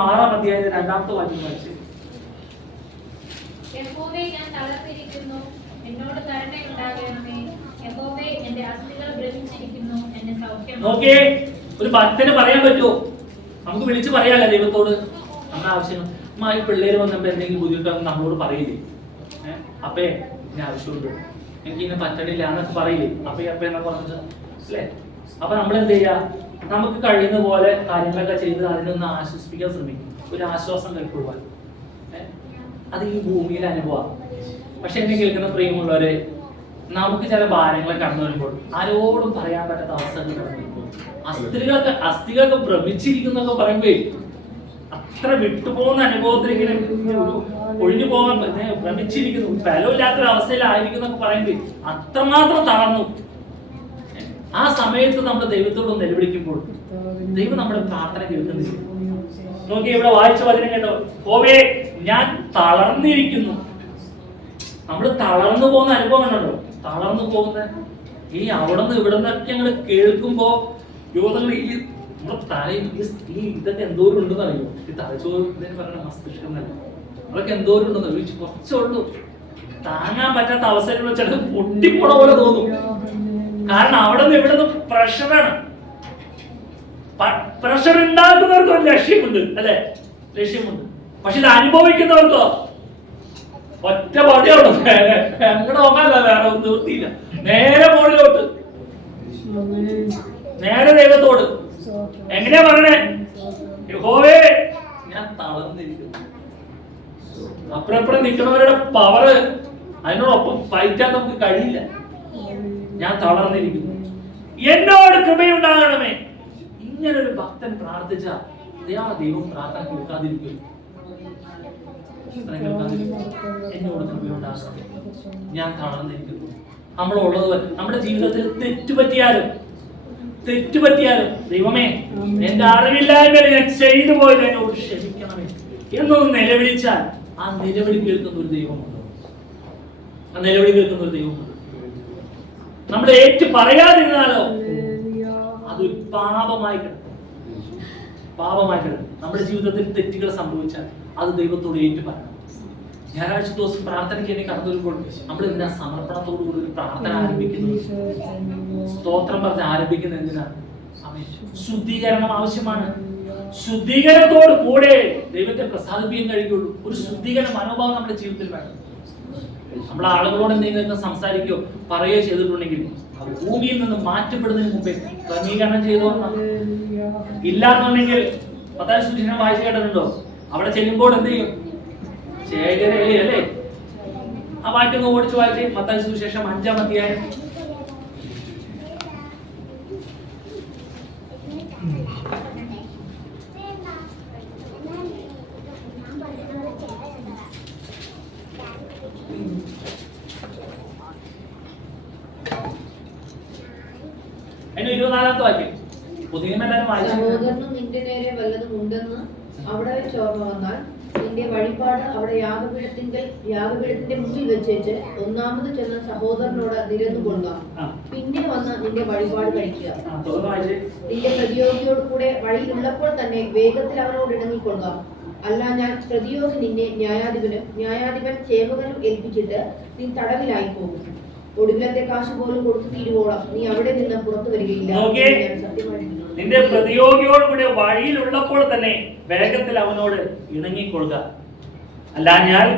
ആറാം അധ്യായത്തിൽ രണ്ടാമത്തെ വാക്യം വായിച്ചു. യഹോവേ ഞാൻ തളർന്നിരിക്കുന്നു. എന്നോട് കരുണയുണ്ടാകണമേ. യഹോവേ എന്റെ അസ്ഥികൾ ഭ്രമിച്ചിരിക്കുന്നു എന്നെ സൗഖ്യം നോക്കിയേ ഒരു ഭക്തന് പറയാൻ പറ്റുമോ? നമുക്ക് വിളിച്ച് പറയാല്ല ദൈവത്തോട്? നമ്മുടെ ആവശ്യം. അമ്മ ഈ പിള്ളേര് വന്നപ്പോ എന്തെങ്കിലും ബുദ്ധിമുട്ടാണ് നമ്മളോട് പറയില്ലേ? അപ്പേ ഇതിന് ആവശ്യമുണ്ട്. എനിക്ക് ഇങ്ങനെ പറ്റണില്ല എന്നൊക്കെ പറയില്ലേ? അപ്പേ അപ്പേ എന്നൊക്കെ പറഞ്ഞത് അല്ലേ? അപ്പൊ നമ്മൾ എന്ത് ചെയ്യാ നമുക്ക് കഴിയുന്ന പോലെ കാര്യങ്ങളൊക്കെ ചെയ്ത് അതിനൊന്ന് ആശ്വസിപ്പിക്കാൻ ശ്രമിക്കും. ഒരു ആശ്വാസം കൈക്കൊള്ളുവാൻ അത് ഈ ഭൂമിയിലെ അനുഭവം പക്ഷെ എന്നെ കേൾക്കുന്ന പ്രിയമുള്ളവരെ നമുക്ക് ചില ഭാരങ്ങളെ കടന്നു വരുമ്പോൾ ആരോടും പറയാൻ പറ്റാത്ത അവസ്ഥകൾ കടന്നു വരുമ്പോൾ അസ്ഥികളൊക്കെ അസ്ഥികളൊക്കെ ഭ്രമിച്ചിരിക്കുന്നൊക്കെ പറയുമ്പേ അത്ര വിട്ടുപോകുന്ന അനുഭവത്തിൽ ഇങ്ങനെ ഒഴിഞ്ഞു പോകാൻ ഭ്രമിച്ചിരിക്കുന്നു. ബലമില്ലാത്തൊരു അവസ്ഥയിലായിരിക്കുന്നൊക്കെ പറയുമ്പോൾ അത്രമാത്രം തളർന്നു. ആ സമയത്ത് നമ്മൾ ദൈവത്തോട് നിലവിളിക്കുമ്പോൾ ദൈവം നമ്മുടെ പ്രാർത്ഥന കേൾക്കുന്നില്ല. നോക്കി ഇവിടെ വായിച്ച വചനം കേട്ടോ. ഓവേ ഞാൻ തളർന്നിരിക്കുന്നു. നമ്മൾ തളർന്നു പോകുന്ന അനുഭവം ഉണ്ടല്ലോ തളർന്നു പോകുന്ന ഈ അവിടെ നിന്ന് ഇവിടെ നിന്നൊക്കെ ഞങ്ങൾ കേൾക്കുമ്പോ യുവതങ്ങൾ ഈ നമ്മുടെ തലയിൽ ഈ സ്ത്രീ ഇതൊക്കെ എന്തോരം ഉണ്ടെന്ന് അറിയോ? ഈ തലച്ചോറിന് പറയുന്ന മസ്തിഷ്കം തന്നെ. അതൊക്കെ എന്തോരം ഉണ്ടെന്ന് അറിയോ കുറച്ചേ ഉള്ളൂ. താങ്ങാൻ പറ്റാത്ത അവസരങ്ങൾ വെച്ചാൽ പൊട്ടിപ്പോണ പോലെ തോന്നും. കാരണം അവിടെ നിന്ന് ഇവിടെ നിന്ന് പ്രഷറാണ് പ്രഷർ ഉണ്ടാക്കുന്നവർക്ക് ഒരു ലക്ഷ്യമുണ്ട് അല്ലെ? ലക്ഷ്യമുണ്ട്. പക്ഷെ ഇത് അനുഭവിക്കുന്നവർക്കോ? ഒറ്റ പടിയുള്ളൂ എങ്ങനെ നോക്കാനല്ല വേറെ ഒന്നും നിർത്തിയില്ല. നേരെ മുകളിലോട്ട്. നേരെ ദൈവത്തോട്. എങ്ങനെയാ പറഞ്ഞേ യഹോവേ ഞാൻ തളർന്നിരിക്കുന്നു. അപ്പുറപ്പുറം നിൽക്കുന്നവരുടെ പവർ അതിനോടൊപ്പം ഫൈറ്റാൻ നമുക്ക് കഴിയില്ല. ഞാൻ തളർന്നിരിക്കുന്നു. എന്നോട് കൃപയുണ്ടാകണമേ. ഇങ്ങനെ ഒരു ഭക്തൻ പ്രാർത്ഥിച്ച ദയാ ദൈവം പ്രാർത്ഥന കേൾക്കാതിരിക്കും എന്നോട് കൃപയുണ്ടാകണം. ഞാൻ തളർന്നിരിക്കുന്നു. നമ്മളുള്ളത് നമ്മുടെ ജീവിതത്തിൽ തെറ്റുപറ്റിയാലും തെറ്റുപറ്റിയാലും ദൈവമേ എന്റെ അറിവില്ലായ്മ ഞാൻ ചെയ്തു പോയത് എന്നോട് ക്ഷമിക്കണമേ. എന്നൊന്ന് നിലവിളിച്ചാൽ ആ നിലവിളി കേൾക്കുന്ന ഒരു ദൈവമുണ്ട്. ആ നിലവിളി കേൾക്കുന്ന ഒരു ദൈവമുണ്ട്. നമ്മൾ ഏറ്റു പറയാതിരുന്നാലോ? അത് പാപമായി കിടക്കും. പാപമായി കിടക്കും. നമ്മുടെ ജീവിതത്തിൽ തെറ്റുകൾ സംഭവിച്ചാൽ അത് ദൈവത്തോട് ഏറ്റു പറയണം. ഞായറാഴ്ച ദിവസം പ്രാർത്ഥനയ്ക്ക് എന്നെ കടന്നു വരുമ്പോൾ നമ്മൾ എന്തിനാ സമർപ്പണത്തോടു കൂടി ഒരു പ്രാർത്ഥന ആരംഭിക്കുന്നു സ്തോത്രം പറഞ്ഞ് ആരംഭിക്കുന്നത് എന്തിനാണ്? ശുദ്ധീകരണം ആവശ്യമാണ്. ശുദ്ധീകരണത്തോട് കൂടെ ദൈവത്തെ പ്രസാദിപ്പിക്കാൻ കഴിയുള്ളൂ ഒരു ശുദ്ധീകരണ മനോഭാവം നമ്മുടെ ജീവിതത്തിൽ വേണം. നമ്മൾ ആളുകളോട് എന്തെങ്കിലും സംസാരിക്കുകയോ പറയുകയോ ചെയ്തിട്ടുണ്ടെങ്കിൽ ഭൂമിയിൽ നിന്ന് മാറ്റപ്പെടുന്നതിന് മുമ്പേ ക്രമീകരണം ചെയ്തോളണം ഇല്ലാന്നുണ്ടെങ്കിൽ പത്താം സൂചന വായിച്ചു കേട്ടിട്ടുണ്ടോ? അവിടെ ചെല്ലുമ്പോൾ എന്ത് ചെയ്യും? ശേഖരല്ലേ അല്ലേ? ആ വാക്യം ഓടിച്ചു വായിച്ചേ പത്താം സുവിശേഷം അഞ്ചാം അധ്യായം അതിന് ഇരുപത്തിനാലാമത്തെ വാക്യം പുതിയ എല്ലാവരും വായിച്ചു സഹോദരനും നിന്റെ നേരെ വല്ലതും ഉണ്ടെന്ന് അവിടെ വെച്ച് ഓർമ്മ വന്നാൽ നിന്റെ വഴിപാട് അവിടെ യാഗപീഠത്തിന്റെ യാഗപീഠത്തിന്റെ മുമ്പിൽ വെച്ചേച്ച് ഒന്നാമത് ചെന്ന സഹോദരനോട് നിരന്നു കൊള്ളുക. പിന്നെ വന്ന് നിന്റെ വഴിപാട് കഴിക്കുക. നിന്റെ പ്രതിയോഗിയോട് കൂടെ വഴിയിലുള്ളപ്പോൾ തന്നെ വേഗത്തിൽ അവനോട് ഇണങ്ങിക്കൊള്ളുക. അല്ല ഞാൻ പ്രതിയോഗി നിന്നെ ന്യായാധിപനും ന്യായാധിപൻ സേവകനും ഏൽപ്പിച്ചിട്ട് നീ തടവിലായി പോകും. ഒടുവിലത്തെ കാശ് പോലും കൊടുത്തു തീരുവോളം നീ അവിടെ നിന്ന് പുറത്തു വരികയില്ല. സത്യമായിട്ട് നിന്റെ പ്രതിയോഗിയോട് കൂടെ വഴിയിലുള്ളപ്പോൾ തന്നെ വേഗത്തിൽ അവനോട് ഇണങ്ങിക്കൊള്ളുക. അല്ല ഞാൻ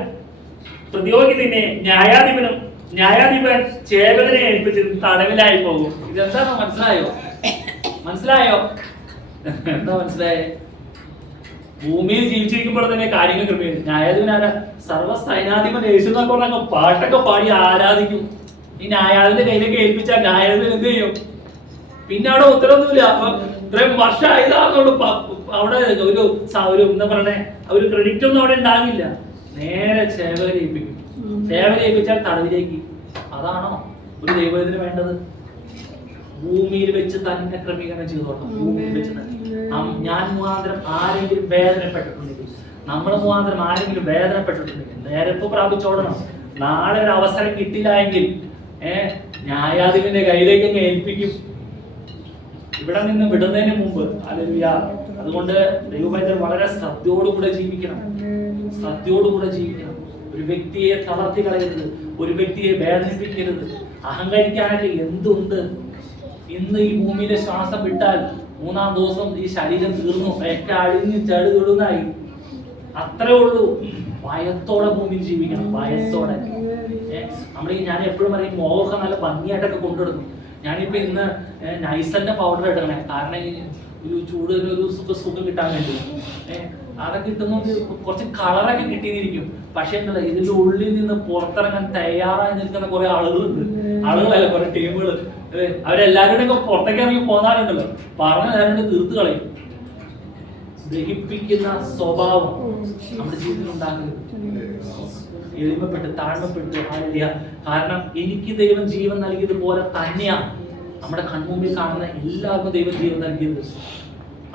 പ്രതിയോഗി നിന്നെ ന്യായാധിപനും ന്യായാധിപൻ ചേവകനെ ഏൽപ്പിച്ച് തടവിലായി പോകും. ഇതെന്താണോ മനസ്സിലായോ? മനസ്സിലായോ? എന്താ മനസ്സിലായേ? ഭൂമിയിൽ ജീവിച്ചിരിക്കുമ്പോൾ തന്നെ കാര്യങ്ങൾ കൃപയാണ് ന്യായാധിപൻ ആരാ? സർവ സൈനാധിപൻ യേശു എന്നൊക്കെ പാട്ടൊക്കെ പാടി ആരാധിക്കും. ഈ ന്യായാധിപന്റെ കയ്യിലേക്ക് ഏൽപ്പിച്ചാൽ ന്യായാധിപൻ എന്ത് ചെയ്യും? പിന്നെ അവിടെ ഉത്തരവൊന്നുമില്ല. അപ്പൊ ഇത്രയും വർഷം ആയതാന്നുള്ളു അവിടെ ഒരു എന്താ പറയണേ? ഒരു ക്രെഡിറ്റ് ഒന്നും അവിടെ ഉണ്ടാകില്ല നേരെ ഏൽപ്പിക്കും. സേവകരെ തടവിലേക്ക്. അതാണോ ഒരു ദൈവത്തിന് വേണ്ടത്? ഭൂമിയിൽ വെച്ച് തന്നെ ക്രമീകരണം ചെയ്തോട്ടെ ഭൂമിയിൽ വെച്ച് തന്നെ. ഞാൻ മുഖാന്തരം ആരെങ്കിലും വേദനപ്പെട്ടിട്ടുണ്ടെങ്കിൽ നമ്മൾ മുഖാന്തരം ആരെങ്കിലും വേദനപ്പെട്ടിട്ടുണ്ടെങ്കിൽ നേരപ്പ് പ്രാപിച്ചോടണം നാളെ ഒരു അവസരം കിട്ടില്ല എങ്കിൽ ഏഹ് ന്യായാധിപന്റെ കയ്യിലേക്ക് ഏൽപ്പിക്കും. ഇവിടെ നിന്ന് വിടുന്നതിന് മുമ്പ് അല്ലെ അതുകൊണ്ട് ദൈവഭയത്തിൽ വളരെ ശ്രദ്ധയോടുകൂടെ ജീവിക്കണം. ശ്രദ്ധയോടുകൂടെ ജീവിക്കണം. ഒരു വ്യക്തിയെ തളർത്തി കളയരുത്. ഒരു വ്യക്തിയെ വേദനിപ്പിക്കരുത്. അഹങ്കരിക്കാനായിട്ട് എന്തുണ്ട്? ഇന്ന് ഈ ഭൂമിയിലെ ശ്വാസം വിട്ടാൽ മൂന്നാം ദിവസം ഈ ശരീരം തീർന്നു. ഒക്കെ അഴിഞ്ഞ് ചടുതൊടുന്നായി അത്രേ ഉള്ളൂ. ഭയത്തോടെ ഭൂമിയിൽ ജീവിക്കണം. ഭയത്തോടെ. നമ്മൾ ഈ ഞാൻ എപ്പോഴും പറയും മോഹം നല്ല ഭംഗിയായിട്ടൊക്കെ കൊണ്ടുവരുന്നു. ഞാനിപ്പോ ഇന്ന് നൈസന്റെ പൗഡർ എടുക്കണേ കാരണം ഈ ചൂട് ഒരു സുഖ സുഖം കിട്ടാൻ വേണ്ടി. അതൊക്കെ കിട്ടുന്നത് കുറച്ച് കളറൊക്കെ കിട്ടിയിരിക്കും. പക്ഷെ എന്താ ഇതിന്റെ ഉള്ളിൽ നിന്ന് പുറത്തിറങ്ങാൻ തയ്യാറായി നിൽക്കുന്ന കുറെ ആളുകളുണ്ട്. ആളുകളല്ല കുറെ ടീമുകൾ അവരെല്ലാവരുടെയും ഒക്കെ പുറത്തേക്ക് ഇറങ്ങി പോന്നാലുണ്ടല്ലോ. പറഞ്ഞ നേരം തീർത്ത് കളയും. ദഹിപ്പിക്കുന്ന സ്വഭാവം നമ്മുടെ ജീവിതത്തിൽ ഉണ്ടാക്കരുത്. എളിമപ്പെട്ട് താഴ്മപ്പെട്ട് ആളില്ല കാരണം എനിക്ക് ദൈവം ജീവൻ നൽകിയത് പോലെ തന്നെയാണ് നമ്മുടെ കൺമുമ്പിൽ കാണുന്ന എല്ലാവർക്കും ദൈവം ജീവൻ നൽകിയത്.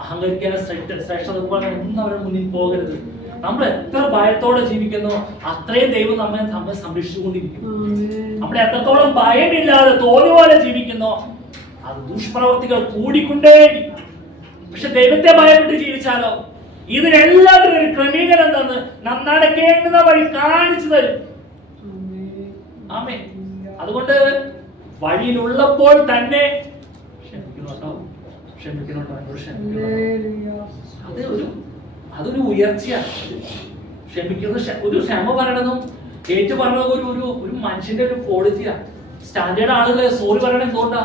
അഹങ്കരിക്കാൻ ശ്രേഷ്ഠ ശ്രേഷ്ഠത ഒന്നും അവരുടെ മുന്നിൽ പോകരുത്. നമ്മൾ എത്ര ഭയത്തോടെ ജീവിക്കുന്നു അത്രയും ദൈവം നമ്മെ നമ്മെ സംരക്ഷിച്ചുകൊണ്ടിരിക്കും. നമ്മൾ എത്രത്തോളം ഭയമില്ലാതെ തോന്നി പോലെ ജീവിക്കുന്നു അത് ദുഷ്പ്രവർത്തികൾ കൂടിക്കൊണ്ടേ പക്ഷെ ദൈവത്തെ ഭയപ്പെട്ട് ജീവിച്ചാലോ? ഇതിനെല്ലാത്തിനും ഒരു ക്രമീകരണം തന്ന് നാം നടക്കേണ്ടുന്ന വഴി കാണിച്ചു തരും. ആമേ അതുകൊണ്ട് വഴിയിലുള്ളപ്പോൾ തന്നെ അത് ഒരു അതൊരു ഉയർച്ചയാണ്. ക്ഷമിക്കുന്നത് ഒരു ക്ഷമ പറയണതും ഏറ്റു പറയണതും ഒരു ഒരു ഒരു മനുഷ്യന്റെ ഒരു ക്വാളിറ്റിയാണ് സ്റ്റാൻഡേർഡ് ആളുകൾ സോറി പറയണത് എന്തുകൊണ്ടാ?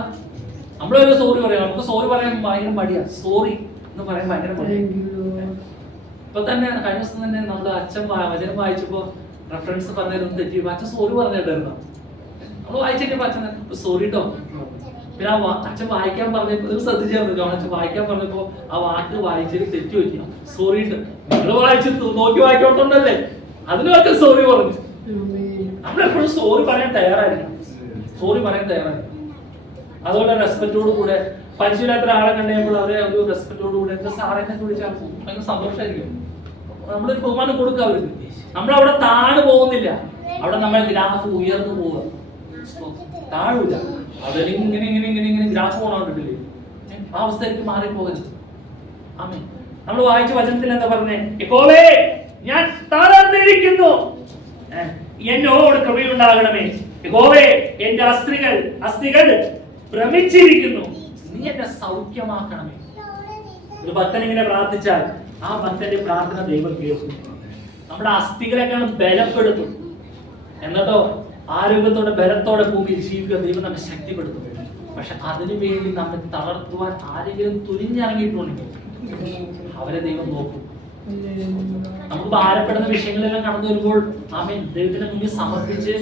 നമ്മളൊരു സോറി പറയാം. നമുക്ക് സോറി പറയാൻ ഭയങ്കര മടിയാണ് സോറി എന്ന് പറയാൻ ഭയങ്കര മടിയാ. ഇപ്പൊ തന്നെ കഴിഞ്ഞ ദിവസം തന്നെ നമ്മുടെ അച്ഛൻ വചനം വായിച്ചപ്പോ റെഫറൻസ് പറഞ്ഞതൊന്നും തെറ്റി. അച്ഛൻ സോറി പറഞ്ഞിട്ടായിരുന്നു നമ്മൾ വായിച്ചിട്ട് അച്ഛൻ സോറി കേട്ടോ പിന്നെ ആ അച്ഛൻ വായിക്കാൻ പറഞ്ഞപ്പോ ശ്രദ്ധിച്ചായിരുന്നു കാരണം അച്ഛൻ വായിക്കാൻ പറഞ്ഞപ്പോ ആ വാക്ക് വായിച്ചിട്ട് തെറ്റി പറ്റി സോറി നിങ്ങൾ വായിച്ച് നോക്കി വായിക്കോട്ടുണ്ടല്ലേ അതിനൊക്കെ സോറി പറഞ്ഞു. നമ്മളെപ്പോഴും സോറി പറയാൻ തയ്യാറായിരുന്നു സോറി പറയാൻ തയ്യാറായിരുന്നു അതുപോലെ റെസ്പെക്റ്റോട് കൂടെ പരിചയമില്ലാത്ത ഒരാളെ കണ്ടപ്പോൾ അവരെ ഒരു റെസ്പെക്റ്റോട് കൂടെ എന്താ വിളിച്ചാൽ ഭയങ്കര സന്തോഷമായിരിക്കും നമ്മളൊരു ബഹുമാനം കൊടുക്കുക അവർക്ക്. നമ്മൾ അവിടെ താഴെ പോകുന്നില്ല. അവിടെ നമ്മൾ ഗ്രാഫ് ഉയർന്നു പോവുക. താഴൂല. അതിന് ഇങ്ങനെ ഇങ്ങനെ ഇങ്ങനെ ഇങ്ങനെ ഗ്രാഫ് പോകണോണ്ടിട്ടില്ലേ ആ അവസ്ഥയിലേക്ക് മാറിപ്പോകരുത്. ആമേ നമ്മൾ വായിച്ച വചനത്തിൽ എന്താ പറഞ്ഞേ? യഹോവേ ഞാൻ തളർന്നിരിക്കുന്നു. എന്നോട് കൃപയുണ്ടാകണമേ. യഹോവേ എന്റെ അസ്ഥികൾ അസ്ഥികൾ ഭ്രമിച്ചിരിക്കുന്നു. നീ എന്നെ സൗഖ്യമാക്കണമേ. ഒരു ഭക്തൻ ഇങ്ങനെ പ്രാർത്ഥിച്ചാൽ ആ ഭക്തന്റെ പ്രാർത്ഥന ദൈവം കേൾക്കും നമ്മുടെ അസ്ഥികളെക്കാൾ ബലപ്പെടുത്തും. എന്നിട്ടോ ആരോഗ്യത്തോടെ ബലത്തോടെ ഭൂമിയിൽ ജീവിക്കുക ദൈവം നമ്മെ ശക്തിപ്പെടുത്തും. പക്ഷെ അതിനു വേണ്ടി നമ്മെ തളർത്തുവാൻ ആരെങ്കിലും തുനിഞ്ഞിറങ്ങിയിട്ടുണ്ടെങ്കിൽ അവരെ ദൈവം നോക്കും. നമുക്ക് ഭാരപ്പെടുന്ന വിഷയങ്ങളെല്ലാം കടന്നു വരുമ്പോൾ ആമേൻ ദൈവത്തിന്റെ മുന്നിൽ സമർപ്പിച്ച്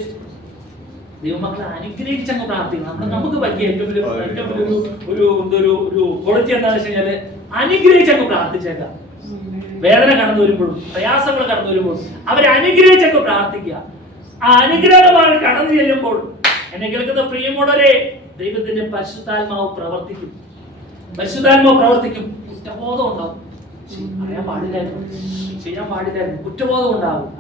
ദൈവമക്കളെ അനുഗ്രഹിച്ച് അങ്ങ് പ്രാർത്ഥിക്കണം. നമ്മൾ നമുക്ക് പറ്റിയ ഏറ്റവും വലിയ ഏറ്റവും വലിയ ഒരു ഒരു ഒരു ക്വാളിറ്റി എന്താണെന്ന് വെച്ച് കഴിഞ്ഞാൽ അനുഗ്രഹിച്ച് അങ്ങ് പ്രാർത്ഥിച്ചേക്കാം. വേദന കടന്നു വരുമ്പോഴും പ്രയാസങ്ങൾ കടന്നു വരുമ്പോഴും അവരെ അനുഗ്രഹിച്ചൊക്കെ പ്രാർത്ഥിക്കുക. ആ അനുഗ്രഹമാണ് കടന്നു ചെല്ലുമ്പോൾ എന്നെ കേൾക്കുന്ന പ്രിയമുള്ളവരെ ദൈവത്തിന്റെ പരിശുദ്ധാത്മാവ് പ്രവർത്തിക്കും. പരിശുദ്ധാത്മാവ് പ്രവർത്തിക്കും. കുറ്റബോധം ഉണ്ടാവും. അറിയാൻ പാടില്ലായിരുന്നു. ചെയ്യാൻ പാടില്ലായിരുന്നു. കുറ്റബോധം ഉണ്ടാവും.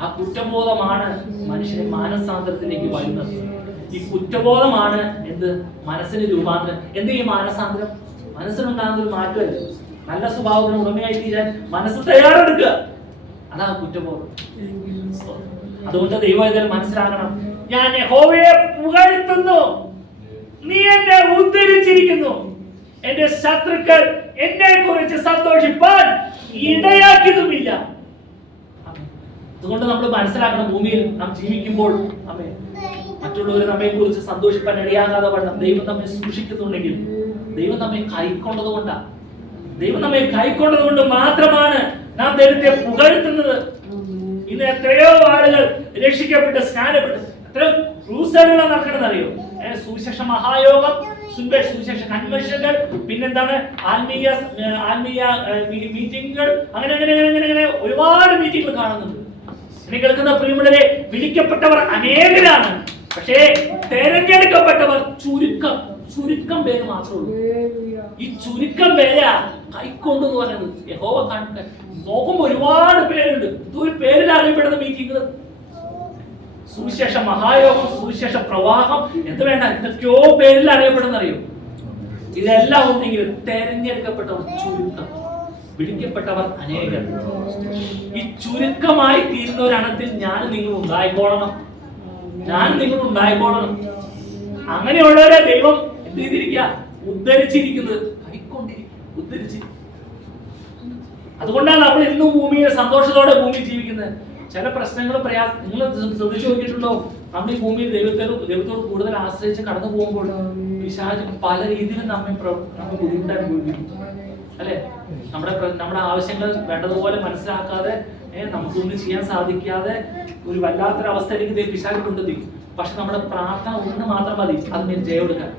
ആ കുറ്റബോധമാണ് മനുഷ്യനെ മാനസാന്തരത്തിലേക്ക് വരുന്നത്. ഈ കുറ്റബോധമാണ് എന്ത്? മനസ്സിന് രൂപാന്തരം. എന്ത് ഈ മാനസാന്തരം? മനസ്സിനുണ്ടാകുന്ന ഒരു മാറ്റമല്ല? നല്ല സ്വഭാവത്തിന് ഉടമയായി തീരാൻ മനസ്സ് തയ്യാറെടുക്കുക. അതാണ് കുറ്റബോധം. അതുകൊണ്ട് ദൈവം മനസ്സിലാക്കണം. ഞാൻ യഹോവയെ പുകഴ്ത്തുന്നു. നീ എന്നെ ഉദ്ധരിച്ചിരിക്കുന്നു. എന്റെ ശത്രുക്കൾ എന്നെ കുറിച്ച് സന്തോഷിപ്പാൻ ഇടയാക്കിയതുമില്ല. അതുകൊണ്ട് നമ്മൾ മനസ്സിലാക്കണം ഭൂമിയിൽ നാം ജീവിക്കുമ്പോൾ അമ്മേ മറ്റുള്ളവർ നമ്മെ കുറിച്ച് സന്തോഷിപ്പാൻ ഇടയാകാതെ വണ്ണം ദൈവം നമ്മെ സൂക്ഷിക്കുന്നുണ്ടെങ്കിൽ ദൈവം നമ്മെ കൈക്കൊണ്ടത് കൊണ്ടാണ് ദൈവം നമ്മെ കൈക്കൊണ്ടത് കൊണ്ട് മാത്രമാണ് നാം ദൈവത്തെ പുകഴ്ത്തുന്നത്. ഇന്ന് എത്രയോ ആളുകൾ രക്ഷിക്കപ്പെട്ട് സ്നാനപ്പെട്ട്. എത്രയോ ക്രൂസലുകൾ നടക്കണമെന്ന് അറിയോ സുവിശേഷ മഹായോഗം സുവിശേഷ കൺവെൻഷനുകൾ പിന്നെന്താണ്? ആത്മീയ ആത്മീയ മീറ്റിംഗുകൾ അങ്ങനെ അങ്ങനെ അങ്ങനെ അങ്ങനെ അങ്ങനെ ഒരുപാട് മീറ്റിംഗുകൾ കാണുന്നുണ്ട്. കേൾക്കുന്ന പ്രിയമുള്ളവരെ വിളിക്കപ്പെട്ടവർ അനേകരാണ്. പക്ഷേ തെരഞ്ഞെടുക്കപ്പെട്ടവർ ചുരുക്കം ചുരുക്കം പേര് മാത്രമേ ഉള്ളൂ. ഈ ചുരുക്കം പേരാ കൈക്കൊണ്ട് എന്ന് പറയുന്നത്. യഹോവ കാണുക നോക്കുമ്പോ ഒരുപാട് പേരുണ്ട്. ഇതൊരു പേരിൽ അറിയപ്പെടുന്ന മീറ്റിംഗ് സുവിശേഷ മഹായോഗം സുവിശേഷ പ്രവാഹം എന്ത് വേണ്ട എന്തൊക്കെയോ പേരിൽ അറിയപ്പെടുന്ന അറിയോ ഇതെല്ലാം ഉണ്ടെങ്കിലും തെരഞ്ഞെടുക്കപ്പെട്ടവർ ചുരുക്കം. വിളിക്കപ്പെട്ടവർ അനേകം. ഈ ചുരുക്കമായി തീരുന്ന ഒരു അണത്തിൽ ഞാൻ നിങ്ങൾ ഉണ്ടായിക്കോളണം ഞാൻ നിങ്ങൾ ഉണ്ടായിക്കോളണം. അങ്ങനെയുള്ളവരെ ദൈവം എന്ത് ചെയ്തിരിക്കുക? ഉദ്ധരിച്ചിരിക്കുന്നത്. അതുകൊണ്ടാണ് നമ്മൾ ഇന്നും ഭൂമിയെ സന്തോഷത്തോടെ ഭൂമി ജീവിക്കുന്നത്. ചില പ്രശ്നങ്ങളും പ്രയാസം നിങ്ങൾ ശ്രദ്ധിച്ചു നോക്കിയിട്ടുണ്ടോ? നമ്മൾ ഈ ഭൂമിയിൽ ദൈവത്തോട് ദൈവത്തോട് കൂടുതൽ ആശ്രയിച്ച് കടന്നു പോകുമ്പോൾ പിശാച് പല രീതിയിലും നമ്മെ നമ്മൾ നമ്മെ അല്ലേ അല്ലെ? നമ്മുടെ നമ്മുടെ ആവശ്യങ്ങൾ വേണ്ടതുപോലെ മനസ്സിലാക്കാതെ നമുക്കൊന്നും ചെയ്യാൻ സാധിക്കാതെ ഒരു വല്ലാത്തൊരു അവസ്ഥയിലേക്ക് ദൈവം പിശാച് കൊണ്ടെത്തിക്കും പക്ഷെ നമ്മുടെ പ്രാർത്ഥന ഒന്ന് മാത്രം മതി അതിന് ജയമെടുക്കാൻ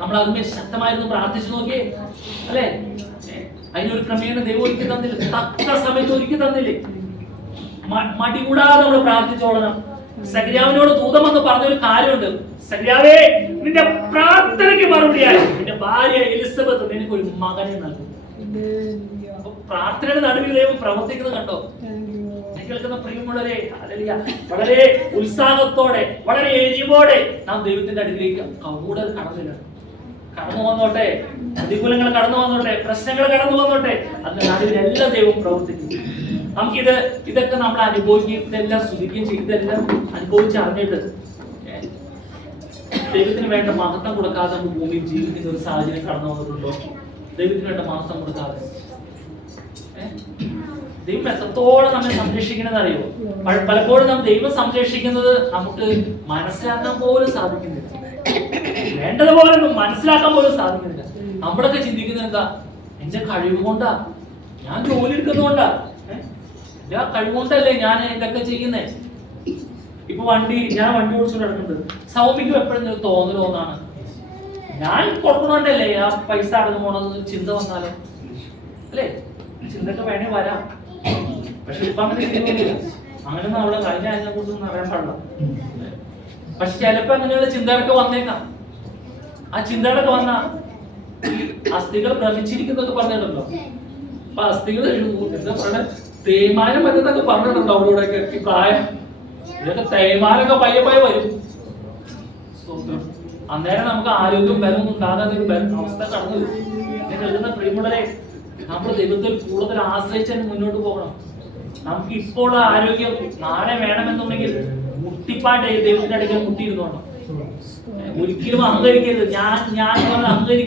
നമ്മൾ അതിന്മേൽ ശക്തമായിരുന്നു പ്രാർത്ഥിച്ചു നോക്കിയേ അല്ലേ? അതിനൊരു ക്രമേണ ദൈവം ഒരുക്കി തന്നില്ല? തക്ക സമയത്ത് ഒരുക്കി തന്നില്ലേ? മടി കൂടാതെ നമ്മൾ പ്രാർത്ഥിച്ചോളണം. സഗ്രാവിനോട് ദൂതമെന്ന് എന്ന് പറഞ്ഞൊരു കാര്യമുണ്ട്. സഗ്രാവേ നിന്റെ പ്രാർത്ഥനയ്ക്ക് മറുപടിയായി. നിന്റെ ഭാര്യ എലിസബത്ത് നിനക്ക് ഒരു മകനെ നൽകും. പ്രാർത്ഥനയുടെ നടുവിൽ ദൈവം പ്രവർത്തിക്കുന്നത് കണ്ടോ? കേൾക്കുന്ന പ്രിയമുള്ളവരെ വളരെ ഉത്സാഹത്തോടെ വളരെ എരിവോടെ നാം ദൈവത്തിന്റെ അടുക്കിലേക്ക് കൂടുതൽ കടന്നില്ല കടന്നു വന്നോട്ടെ പ്രതികൂലങ്ങൾ കടന്നു വന്നോട്ടെ പ്രശ്നങ്ങൾ കടന്നു വന്നോട്ടെ അതിന്റെ നടുവിലെല്ലാം ദൈവം പ്രവർത്തിക്കും. നമുക്കിത് ഇതൊക്കെ നമ്മൾ അനുഭവിക്കുകയും ഇതെല്ലാം സ്തുതിക്കുകയും ചെയ്യും. ഇതെല്ലാം അനുഭവിച്ച് അറിഞ്ഞിട്ട് ദൈവത്തിന് വേണ്ട മഹത്വം കൊടുക്കാതെ നമ്മൾ ഭൂമിയിൽ ജീവിക്കുന്ന ഒരു സാഹചര്യം കടന്നു വന്നിട്ടുണ്ടോ? ദൈവത്തിന് വേണ്ട മഹത്വം കൊടുക്കാതെ? ദൈവം എത്രത്തോളം നമ്മെ സംരക്ഷിക്കണമെന്ന് അറിയോ പലപ്പോഴും നാം ദൈവം സംരക്ഷിക്കുന്നത് നമുക്ക് മനസ്സിലാക്കാൻ പോലും സാധിക്കുന്നില്ല. വേണ്ടതുപോലെ മനസ്സിലാക്കാൻ പോലും സാധിക്കുന്നില്ല. നമ്മളൊക്കെ ചിന്തിക്കുന്നത് എന്താ? എന്റെ കഴിവ് കൊണ്ടാ? ഞാൻ ജോലി എടുക്കുന്നതുകൊണ്ടാ? എന്റെ കഴിവ് കൊണ്ടല്ലേ ഞാൻ ഇതൊക്കെ ചെയ്യുന്നേ? ഇപ്പൊ വണ്ടി ഞാൻ വണ്ടി ഓടിച്ചു നടക്കുന്നത്. സൗമ്യക്കും എപ്പോഴും തോന്നലോ തോന്നാണ്. ഞാൻ കൊടുക്കണോണ്ടല്ലേ ആ പൈസ അടങ്ങു പോണത് ചിന്ത വന്നാലോ? അല്ലേ? ചിന്തക്ക് വേണേ വരാം. പക്ഷെ ഇപ്പൊ അങ്ങനെ ചെയ്യുന്നില്ല അങ്ങനെ അവിടെ കഴിഞ്ഞ അതിനെ കുറിച്ചൊന്നും അറിയാൻ പാടില്ല. പക്ഷെ ചിലപ്പോ അങ്ങനെയുള്ള ചിന്തകളൊക്കെ വന്നേക്കാം. ആ ചിന്തകളൊക്കെ വന്ന അസ്ഥികൾ ഭ്രമിച്ചിരിക്കുന്നൊക്കെ പറഞ്ഞിട്ടുണ്ടോ? അപ്പൊ അസ്ഥികൾ എന്താ പറയുക തേയ്മാനം വരുന്നൊക്കെ പറഞ്ഞിട്ടുണ്ടോ അവിടെ ഇവിടെയൊക്കെ ഈ പ്രായം. ഇതൊക്കെ തേയ്മാനൊക്കെ പയ്യെ പയ്യെ വരും. അന്നേരം നമുക്ക് ആരോഗ്യം ബലമൊന്നും ഉണ്ടാകാതെ ഒരു അവസ്ഥ കടന്നു വരും. കേൾക്കുന്ന പ്രിയമുള്ളവരെ നമ്മൾ ദൈവത്തിൽ കൂടുതൽ ആശ്രയിച്ച് തന്നെ മുന്നോട്ട് പോകണം. നമുക്ക് ഇപ്പോൾ ആരോഗ്യം നാളെ വേണമെന്നുണ്ടെങ്കിൽ മുട്ടിപ്പാട്ട് ദൈവത്തിന്റെ അടുക്കൽ മുട്ടിയിരുന്നോണം. ഒരിക്കലും അഹങ്കരിക്കരുത്. ഞാൻ ഞാൻ അഹങ്കരിക്കരുത്